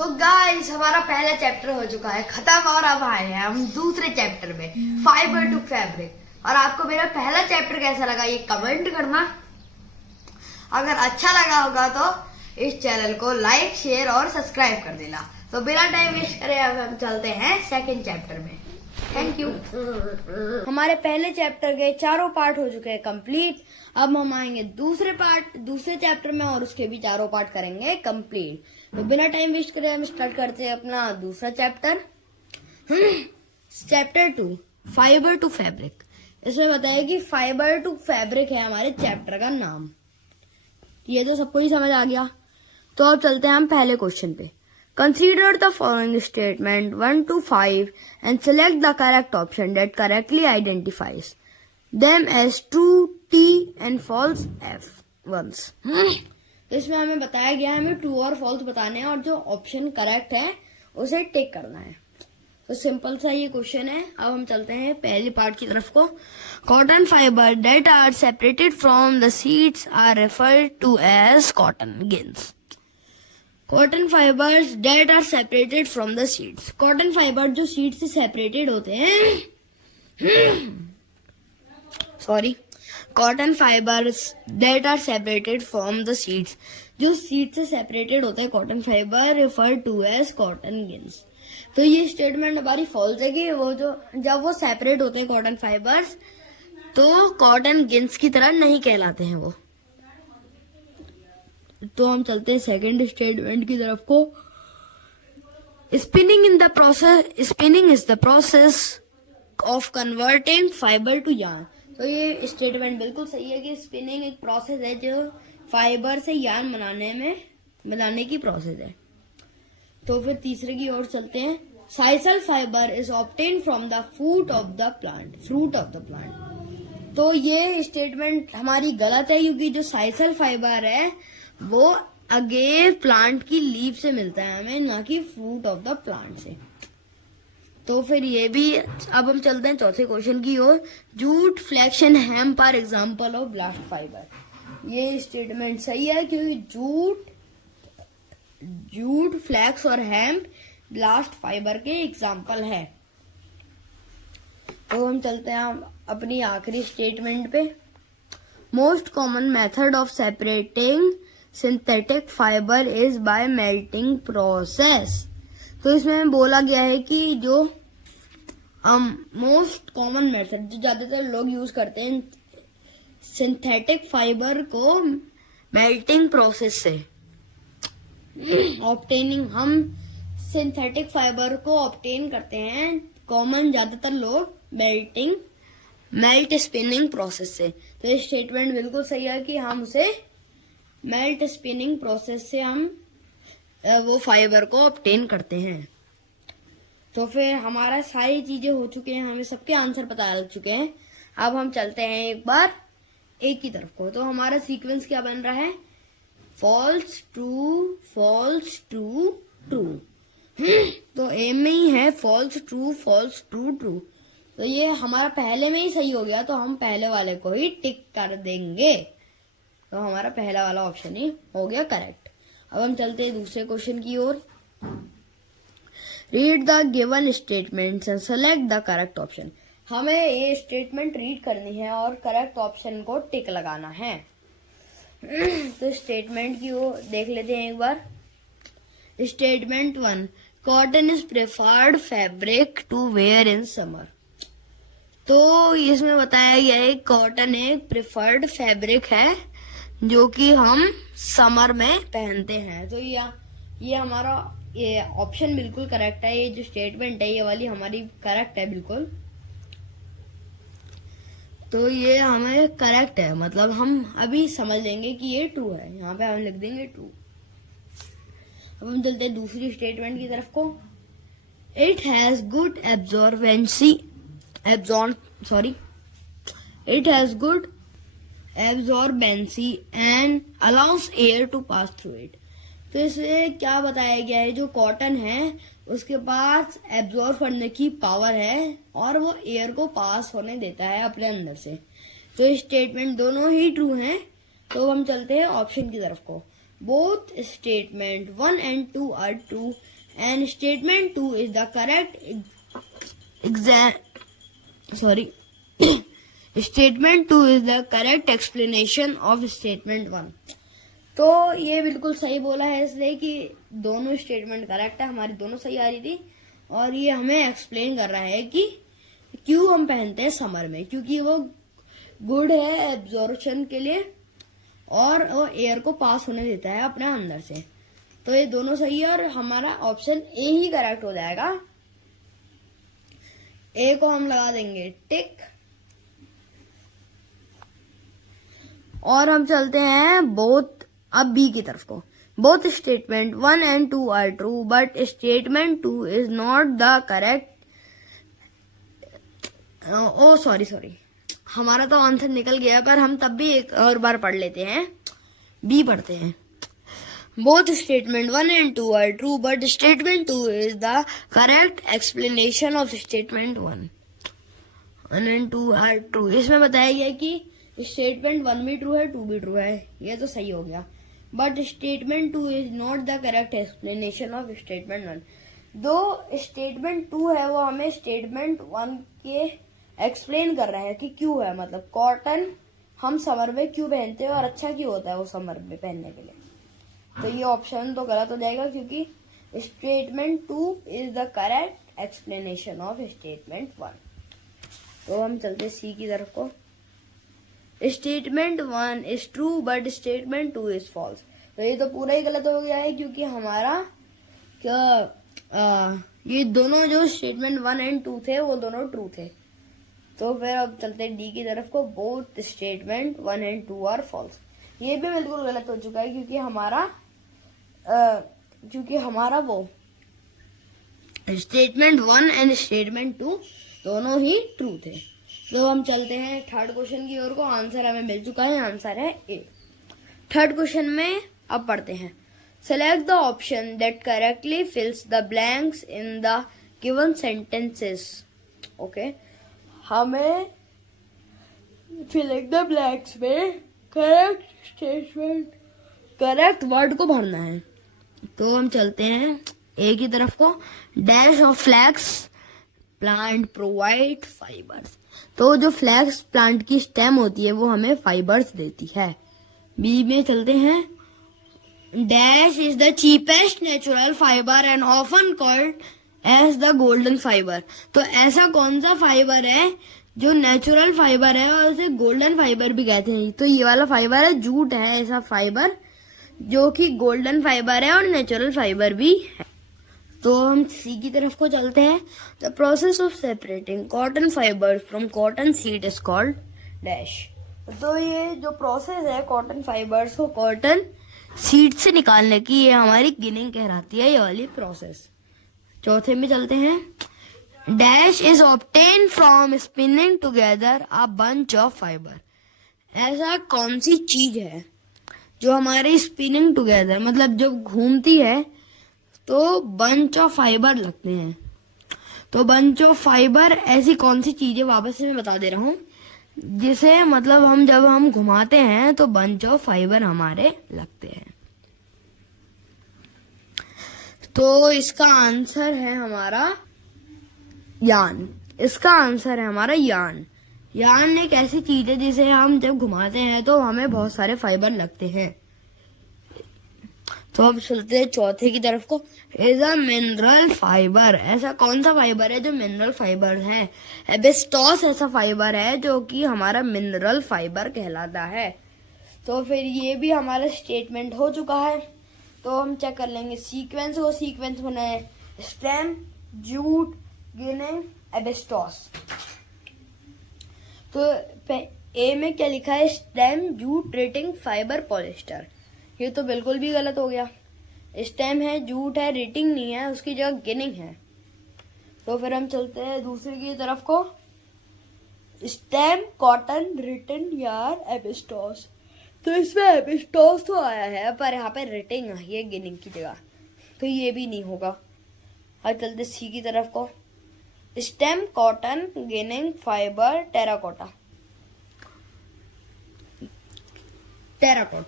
तो गाइस हमारा पहला चैप्टर हो चुका है खत्म और अब आए हैं हम दूसरे चैप्टर में फाइबर टू फैब्रिक। और आपको मेरा पहला चैप्टर कैसा लगा ये कमेंट करना। अगर अच्छा लगा होगा तो इस चैनल को लाइक शेयर और सब्सक्राइब कर देना। तो बिना टाइम वेस्ट करे अब हम चलते हैं सेकंड चैप्टर में। Thank you. हमारे पहले चैप्टर के चारों पार्ट हो चुके हैं कंप्लीट। अब हम आएंगे दूसरे चैप्टर में और उसके भी चारों पार्ट करेंगे कंप्लीट। तो बिना टाइम वेस्ट करे हम स्टार्ट करते हैं अपना दूसरा chapter. Chapter 2 fibre to fabric. इसमें बताया कि फाइबर टू फैब्रिक है हमारे चैप्टर का नाम। ये तो सबको ही समझ आ गया। तो अब चलते हैं हम पहले क्वेश्चन पे। Consider the following statement 1 to 5 and select the correct option that correctly identifies them as true T and false F ones. इसमें हमें बताया गया है हमें ट्रू और फॉल्स बताने हैं और जो ऑप्शन करेक्ट है उसे टिक करना है। तो सिंपल सा ये क्वेश्चन है। अब हम चलते हैं पहली पार्ट की तरफ को। Cotton fibre that are separated from the seeds are referred to as cotton gins. Cotton fibres that are separated from the seeds. Cotton fibre जो सीड से सेपरेटेड होते हैं sorry cotton fibres that are separated from the seeds जो seed से separated होते हैं cotton fibre refer to as cotton gins. तो ये स्टेटमेंट हमारी फॉल्स है कि वो जो जब वो सेपरेट होते हैं कॉटन फाइबर्स तो कॉटन गिन्स की तरह नहीं कहलाते हैं वो। तो हम चलते हैं सेकंड स्टेटमेंट की तरफ को। Spinning is the process of converting fibre to yarn. तो ये स्टेटमेंट बिल्कुल सही है कि स्पिनिंग एक प्रोसेस है जो फाइबर से यार्न बनाने की प्रोसेस है। तो फिर तीसरे की ओर चलते हैं। Sisal fibre is obtain from the fruit of the plant. तो ये स्टेटमेंट हमारी गलत है क्योंकि जो साइसल फाइबर है वो अगेन प्लांट की लीफ से मिलता है हमें, ना कि फ्रूट ऑफ द प्लांट से। तो फिर ये भी अब हम चलते हैं चौथे क्वेश्चन की ओर। Jute flax and hemp are example of blast fibre. ये स्टेटमेंट सही है क्योंकि जूट फ्लैक्स और हेम्प ब्लास्ट फाइबर के एग्जांपल है। तो हम चलते हैं अपनी आखिरी स्टेटमेंट पे। Most common method of separating synthetic fibre is by melting process. तो इसमें बोला गया है कि जो मोस्ट कॉमन मेथड जो ज्यादातर लोग यूज करते हैं सिंथेटिक फाइबर को मेल्टिंग प्रोसेस से ऑब्टेनिंग। हम सिंथेटिक फाइबर को ऑब्टेन करते हैं कॉमन ज्यादातर लोग मेल्ट स्पिनिंग प्रोसेस से। तो ये स्टेटमेंट बिल्कुल सही है कि हम उसे मेल्ट स्पिनिंग प्रोसेस से हम वो फाइबर को ऑब्टेन करते हैं। तो फिर हमारा सारी चीजें हो चुकी हैं, हमें सबके आंसर पता लग चुके हैं। अब हम चलते हैं एक बार एक की तरफ को। तो हमारा सीक्वेंस क्या बन रहा है? False true false true true. तो ए में ही है फॉल्स ट्रू ट्रू। तो ये हमारा पहले में ही सही हो गया तो हम पहले वाले को ही टिक कर देंगे। तो हमारा पहला वाला ऑप्शन ही हो गया करेक्ट। अब हम चलते हैं दूसरे क्वेश्चन की ओर। Read the given statements and select the correct option. हमें ये स्टेटमेंट रीड करनी है और करेक्ट ऑप्शन को टिक लगाना है। तो स्टेटमेंट की ओर देख लेते हैं एक बार। Statement 1 cotton is preferred fabric to wear in summer. तो इसमें बताया गया है कॉटन एक प्रेफर्ड फैब्रिक है जो कि हम समर में पहनते हैं। तो ये हमारा ये ऑप्शन बिल्कुल करेक्ट है। ये जो स्टेटमेंट है ये वाली हमारी करेक्ट है बिल्कुल। तो ये हमें करेक्ट है, मतलब हम अभी समझ लेंगे कि ये ट्रू है। यहाँ पे हम लिख देंगे ट्रू। अब हम चलते हैं दूसरी स्टेटमेंट की तरफ को। It has good absorbency and allows air to pass through it. तो इसे क्या बताया गया है जो कॉटन है उसके पास एब्जॉर्ब करने की पावर है और वो एयर को पास होने देता है अपने अंदर से। तो स्टेटमेंट दोनों ही ट्रू हैं। तो हम चलते हैं ऑप्शन की तरफ को। both statement 1 and 2 are true and statement 2 is the correct statement 2 is the correct explanation of statement 1. तो ये बिल्कुल सही बोला है इसलिए कि दोनों स्टेटमेंट करेक्ट है, हमारी दोनों सही आ रही थी। और ये हमें एक्सप्लेन कर रहा है कि क्यों हम पहनते हैं समर में, क्योंकि वो गुड है एब्जॉर्प्शन के लिए और वो एयर को पास होने देता है अपने अंदर से। तो ये दोनों सही है और हमारा ऑप्शन ए ही करेक्ट हो जाएगा। ए को हम लगा देंगे टिक। और हम चलते हैं बोथ अब बी की तरफ को। Both statement 1 and 2 are true but statement 2 is not the correct. Oh sorry हमारा तो आंसर निकल गया, पर हम तब भी एक और बार पढ़ लेते हैं। बी पढ़ते हैं। Both statement 1 and 2 are true but statement 2 is the correct explanation of statement 1 and 2 are true. इसमें बताया गया कि स्टेटमेंट 1 भी ट्रू है 2 भी ट्रू है, ये तो सही हो गया। But statement 2 is not the correct explanation of statement 1। दो स्टेटमेंट 2 है वो हमें स्टेटमेंट 1 के एक्सप्लेन कर रहा है कि क्यों है, मतलब कॉटन हम समर में क्यों पहनते हैं और अच्छा क्यों होता है वो समर में पहनने के लिए। तो ये ऑप्शन तो गलत हो जाएगा क्योंकि statement 2 is the correct explanation of statement 1। तो हम चलते सी की तरफ को। Statement 1 is true but statement 2 is false. तो ये तो पूरा ही गलत हो गया है क्योंकि हमारा ये दोनों जो स्टेटमेंट 1 and 2 थे वो दोनों ट्रू थे। तो फिर अब चलते हैं डी की तरफ को। Both statement 1 and 2 are false. ये भी बिल्कुल गलत हो चुका है क्योंकि हमारा वो स्टेटमेंट 1 and स्टेटमेंट 2 दोनों ही ट्रू थे। तो हम चलते हैं थर्ड क्वेश्चन की ओर को। आंसर हमें मिल चुका है, आंसर है ए। थर्ड क्वेश्चन में अब पढ़ते हैं। Select the option that correctly फिल्स the blanks in the given sentences. Okay, हमें फिल इन द ब्लैंक्स में करेक्ट स्टेटमेंट करेक्ट वर्ड को भरना है। तो हम चलते हैं ए की तरफ को। Dash of flax plant provide fibres. तो जो फ्लैक्स प्लांट की स्टेम होती है वो हमें फाइबर्स देती है। बी में चलते हैं। Dash is the cheapest natural fibre and often called as the golden fibre. तो ऐसा कौन सा फाइबर है जो नेचुरल फाइबर है और उसे गोल्डन फाइबर भी कहते हैं? तो ये वाला फाइबर है, जूट है ऐसा फाइबर जो कि गोल्डन फाइबर है और नेचुरल फाइबर भी है। तो हम सी की तरफ को चलते हैं। The process of separating cotton fibre from cotton seed is called dash. तो ये जो प्रोसेस है कॉटन फाइबर्स को कॉटन सीड से निकालने की, ये हमारी गिनिंग कहलाती है, ये वाली प्रोसेस। चौथे में चलते हैं। Dash is obtain from spinning together a bunch of fibre. ऐसा कौन सी चीज है जो हमारी स्पिनिंग टुगेदर मतलब जब घूमती है तो बंच ऑफ फाइबर लगते हैं। तो बंच ऑफ फाइबर ऐसी कौन सी चीज है, वापस से मैं बता दे रहा हूँ, जिसे मतलब जब हम घुमाते हैं तो बंच ऑफ फाइबर हमारे लगते हैं। तो इसका आंसर है हमारा यान। इसका आंसर है हमारा यान। यान एक ऐसी चीज है जिसे हम जब घुमाते हैं तो हमें बहुत सारे फाइबर लगते हैं। तो अब चलते हैं चौथे की तरफ को। Is a mineral fibre. ऐसा कौन सा फाइबर है जो मिनरल फाइबर है? एबेस्टॉस ऐसा फाइबर है जो कि हमारा मिनरल फाइबर कहलाता है। तो फिर ये भी हमारा स्टेटमेंट हो चुका है। तो हम चेक कर लेंगे सीक्वेंस को। सीक्वेंस होना है स्टेम, जूट, गिने, एबेस्टॉस। तो ए में क्या लिखा है? Stem, jute, rating, fibre, polyester. ये तो बिल्कुल भी गलत हो गया। स्टेम है, जूट है, रेटिंग नहीं है, उसकी जगह गिनिंग है। तो फिर हम चलते हैं दूसरे की तरफ को। स्टेम, कॉटन, रिटन, यार, एबेस्टॉस। तो इसमें एबेस्टॉस तो आया है पर यहाँ पे रेटिंग आई है गिनिंग की जगह, तो ये भी नहीं होगा। अब चलते सी की तरफ को। Stem, cotton, ginning, fibre, terracotta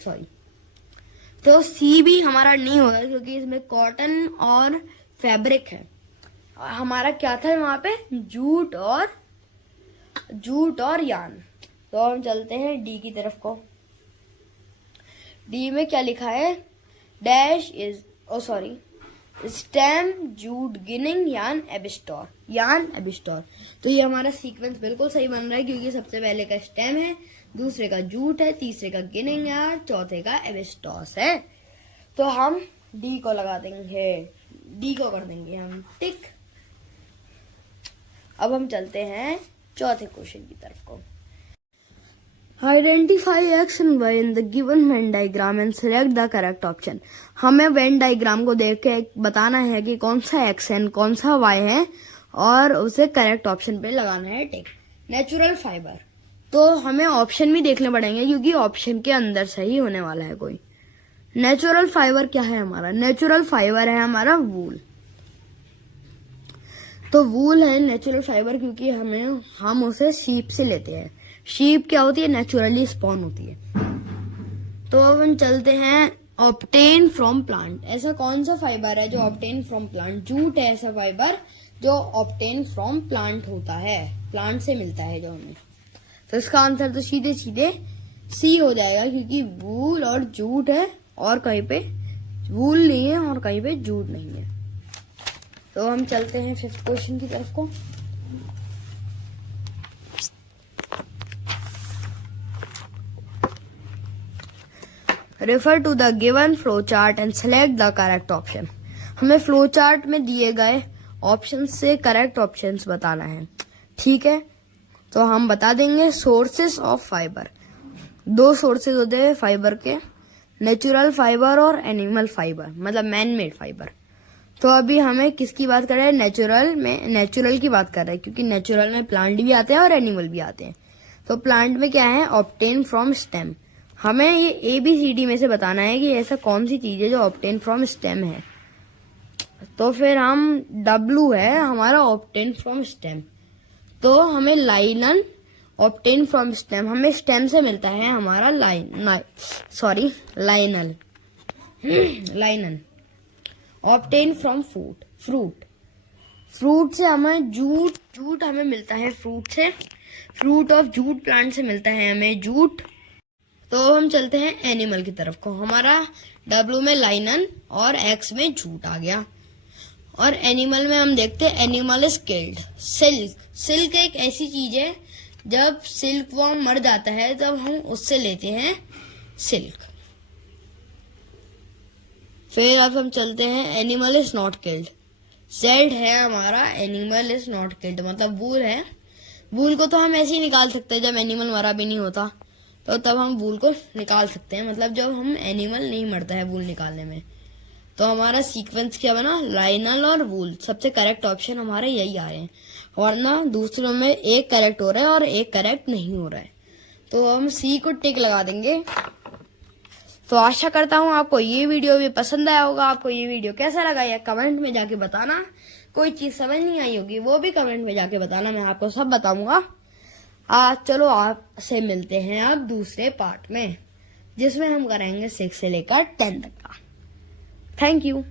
sorry. तो सी भी हमारा नहीं होगा क्योंकि इसमें कॉटन और फैब्रिक है। हमारा क्या था वहां पे, जूट और यान। तो हम चलते हैं डी की तरफ को। डी में क्या लिखा है, dash is stem jute ginning यान एबिस्टोर। तो ये हमारा सीक्वेंस बिल्कुल सही बन रहा है क्योंकि सबसे पहले का स्टेम है, दूसरे का जूट है, तीसरे का गिनिंग है और चौथे का एबिस्टोस है। तो हम डी को लगा देंगे, डी को कर देंगे हम टिक। अब हम चलते हैं चौथे क्वेश्चन की तरफ को। Identify X and Y in the given Venn diagram and select the correct option. हमें वेन डायग्राम को देख के बताना है कि कौन सा एक्स है कौन सा वाई है और उसे करेक्ट ऑप्शन पे लगाना है टिक। नेचुरल फाइबर, तो हमें ऑप्शन भी देखने पड़ेंगे क्योंकि ऑप्शन के अंदर से ही होने वाला है कोई। नेचुरल फाइबर क्या है हमारा, नेचुरल फाइबर है हमारा वूल। तो वूल है नेचुरल फाइबर क्योंकि हम उसे शीप से लेते हैं। शीप क्या होती है, नेचुरली स्पॉन होती है। तो अब हम चलते हैं ऑब्टेन फ्रॉम प्लांट। ऐसा कौन सा फाइबर है जो ऑब्टेन फ्रॉम प्लांट, जूट है ऐसा फाइबर जो ऑब्टेन फ्रॉम प्लांट होता है, प्लांट से मिलता है जो हमें। तो इसका आंसर तो सीधे सीधे सी हो जाएगा क्योंकि वूल और जूट है और कहीं पे वूल नहीं है और कहीं पे जूट नहीं है। तो हम चलते हैं फिफ्थ क्वेश्चन की तरफ को। Refer to the given flow chart and select the correct option. हमें फ्लो चार्ट में दिए गए ऑप्शन से करेक्ट ऑप्शंस बताना है, ठीक है। तो हम बता देंगे सोर्सेस ऑफ फाइबर। दो सोर्सेज होते हैं फाइबर के, नेचुरल फाइबर और एनिमल फाइबर, मतलब मैन मेड फाइबर। तो अभी हमें किसकी बात कर रहे हैं, नेचुरल की बात कर रहे हैं क्योंकि नेचुरल में प्लांट भी आते हैं और एनिमल भी आते हैं। तो प्लांट में क्या है, ऑब्टेन फ्रॉम स्टेम। हमें ये ABCD में से बताना है कि ऐसा कौन सी चीज है जो ऑब्टेन फ्रॉम स्टेम है। तो फिर हम W है हमारा ऑब्टेन फ्रॉम स्टेम। तो हमें लाइनन ऑब्टेन फ्रॉम स्टेम, हमें स्टेम से मिलता है हमारा लाइनन। ऑब्टेन फ्रॉम फ्रूट से हमें जूट हमें मिलता है फ्रूट से, फ्रूट ऑफ जूट प्लांट से मिलता है हमें जूट। तो हम चलते हैं एनिमल की तरफ को। हमारा W में लाइनन और X में जूट आ गया। और एनिमल में हम देखते हैं एनिमल इज किल्ड। सिल्क एक ऐसी चीज है जब सिल्क वॉर्म मर जाता है तब हम उससे लेते हैं सिल्क। फिर अब हम चलते हैं animal is not killed. Z है हमारा एनिमल इज नॉट किल्ड, मतलब वूल है। वूल को तो हम ऐसे ही निकाल सकते हैं जब एनिमल मरा भी नहीं होता, तो तब हम वूल को निकाल सकते हैं, मतलब जब हम एनिमल नहीं मरता है वूल निकालने में। तो हमारा सीक्वेंस क्या बना, लाइनल और वूल। सबसे करेक्ट ऑप्शन हमारे यही आ रहे हैं, वरना दूसरों में एक करेक्ट हो रहा है और एक करेक्ट नहीं हो रहा है। तो हम सी को टिक लगा देंगे। तो आशा करता हूँ आपको ये वीडियो भी पसंद आया होगा। आपको ये वीडियो कैसा लगा या कमेंट में जाके बताना। कोई चीज समझ नहीं आई होगी वो भी कमेंट में जाके बताना, मैं आपको सब बताऊंगा। चलो आपसे मिलते हैं अब दूसरे पार्ट में जिसमें हम करेंगे 6 से लेकर 10 तक का। Thank you.